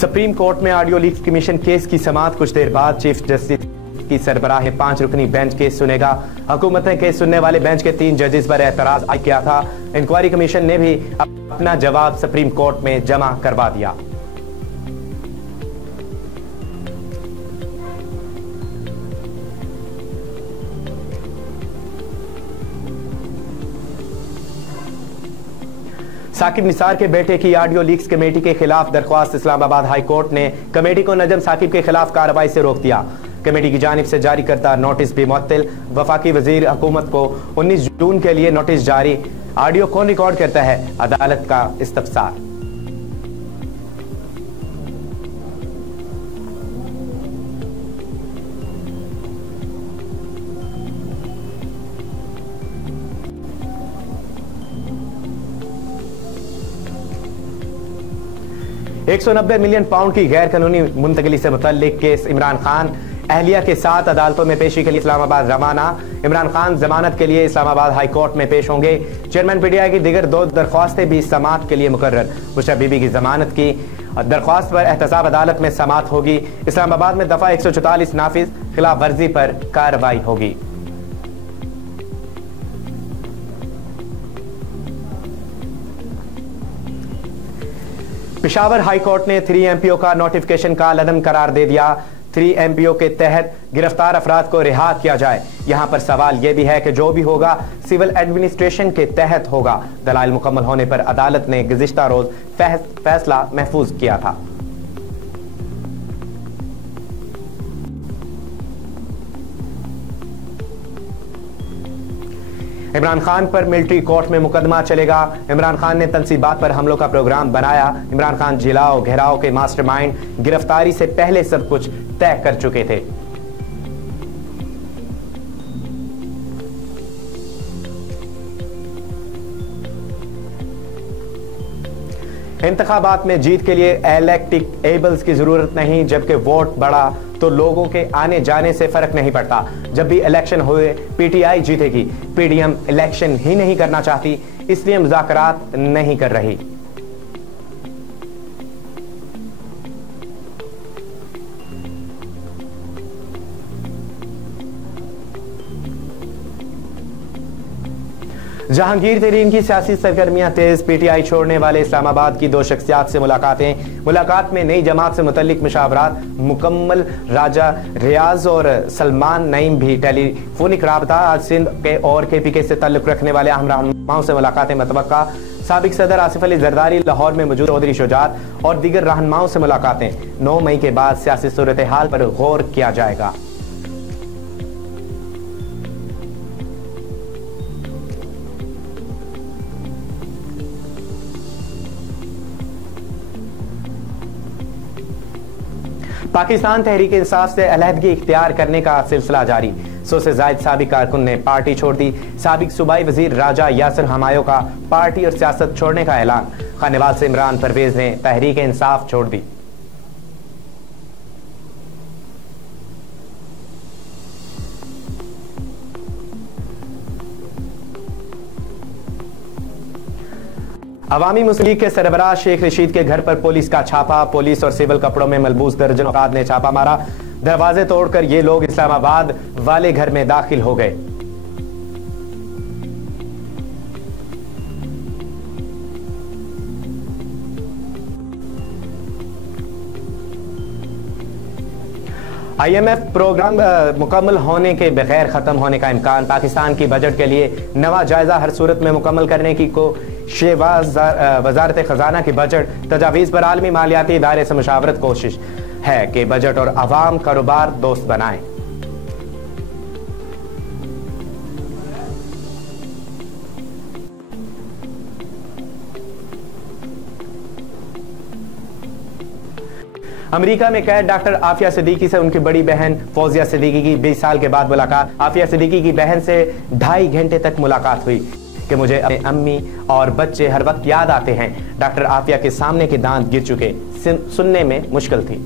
Supreme court में audio leak commission case की समाअत कुछ देर बाद चीफ जस्टिस की सरबराह 5 रुकनी बेंच केस सुनेगा। हुकूमत ने केस सुनने वाले बेंच के 3 जजेस पर एतराज किया था। इंक्वायरी कमीशन ने भी अपना जवाब सुप्रीम कोर्ट में जमा करवा दिया। साकिब निसार के बेटे की ऑडियो लीक्स कमेटी के खिलाफ दरख्वास्त इस्लामाबाद हाई कोर्ट ने कमेटी को नजम साकिब के खिलाफ कार्रवाई से रोक दिया। कमेटी की जानिब से जारी करता नोटिस भी मुअत्तल। वफाकी वजीर हुकूमत को 19 जून के लिए नोटिस जारी। ऑडियो कौन रिकॉर्ड करता है, अदालत का इस्तफसार। £190 मिलियन की गैर कानूनी मुंतकली से मुतल्लिक केस। इमरान खान अहलिया के साथ अदालतों में पेशी के लिए इस्लामाबाद रवाना। इमरान खान जमानत के लिए इस्लामाबाद हाई कोर्ट में पेश होंगे। चेयरमैन पीटीआई की दीगर 2 दरख्वास्तें भी समाअत के लिए मुकर्रर। बुशरा बीबी की जमानत की दरख्वास्त पर एहतसाब अदालत में समाअत होगी। इस्लामाबाद में दफा 144 नाफिज, खिलाफ वर्जी पर कार्रवाई होगी। पेशावर हाई कोर्ट ने 3 MPO का नोटिफिकेशन का लदम करार दे दिया। 3 MPO के तहत गिरफ्तार अफराद को रिहा किया जाए। यहां पर सवाल यह भी है कि जो भी होगा सिविल एडमिनिस्ट्रेशन के तहत होगा। दलाइल मुकम्मल होने पर अदालत ने गुज़िश्ता रोज फैसला महफूज किया था। इमरान खान पर मिलिट्री कोर्ट में मुकदमा चलेगा। इमरान खान ने तनसीबात पर हमलों का प्रोग्राम बनाया। इमरान खान जिलाओ घेराव के मास्टरमाइंड, गिरफ्तारी से पहले सब कुछ तय कर चुके थे। इंतखाबात में जीत के लिए इलेक्टिक एबल्स की जरूरत नहीं, जबकि वोट बढ़ा तो लोगों के आने जाने से फर्क नहीं पड़ता। जब भी इलेक्शन हुए पीटीआई जीतेगी। पीडीएम इलेक्शन ही नहीं करना चाहती, इसलिए मुज़ाकरात नहीं कर रही। जहांगीर तरीन की सियासी सरगर्मियां तेज। पीटीआई छोड़ने वाले इस्लामाबाद की 2 शख्सियात से मुलाकात में नई जमात से मुतल्लिक मुशावरात मुकम्मल। राजा रियाज और सलमान नईम भी टेलीफोनिक राबता। आज सिंध के और KPK से ताल्लुक रखने वाले अहम रहनुमाओं से मुलाकातें मतवक्का। साबिक सदर आसिफ अली जरदारी लाहौर में मौजूद चौधरी शुजात और दीगर रहनुमाओं से मुलाकातें। 9 मई के बाद सियासी सूरत हाल पर गौर किया जाएगा। पाकिस्तान तहरीक इंसाफ से अलहदगी इख्तियार करने का सिलसिला जारी। 100 से जायद साबिक कारकुन ने पार्टी छोड़ दी। साबिक सूबाई वजीर राजा यासिर हमायो का पार्टी और सियासत छोड़ने का ऐलान। खानेवाल से इमरान परवेज ने तहरीक इंसाफ छोड़ दी। अवामी मुस्लिम लीग के सरबराह शेख रशीद के घर पर पुलिस का छापा। पुलिस और सिविल कपड़ों में मलबूस दर्जनों अफराद ने छापा मारा। दरवाजे तोड़कर ये लोग इस्लामाबाद वाले घर में दाखिल हो गए। IMF प्रोग्राम मुकम्मल होने के बगैर खत्म होने का इम्कान। पाकिस्तान की बजट के लिए नवा जायजा हर सूरत में मुकम्मल करने की वजारत खजाना की बजट तजावीज़ पर आलमी मालियाती इदारे से मुशावरत कोशिश है कि बजट और अवाम कारोबार दोस्त बनाएं। अमेरिका में कैद डॉक्टर आफिया सिद्दीकी से उनकी बड़ी बहन फौजिया सिद्दीकी की 20 साल के बाद मुलाकात। आफिया सिद्दीकी की बहन से 2.5 घंटे तक मुलाकात हुई कि मुझे अपने अम्मी और बच्चे हर वक्त याद आते हैं। डॉक्टर आफिया के सामने के दांत गिर चुके, सुनने में मुश्किल थी।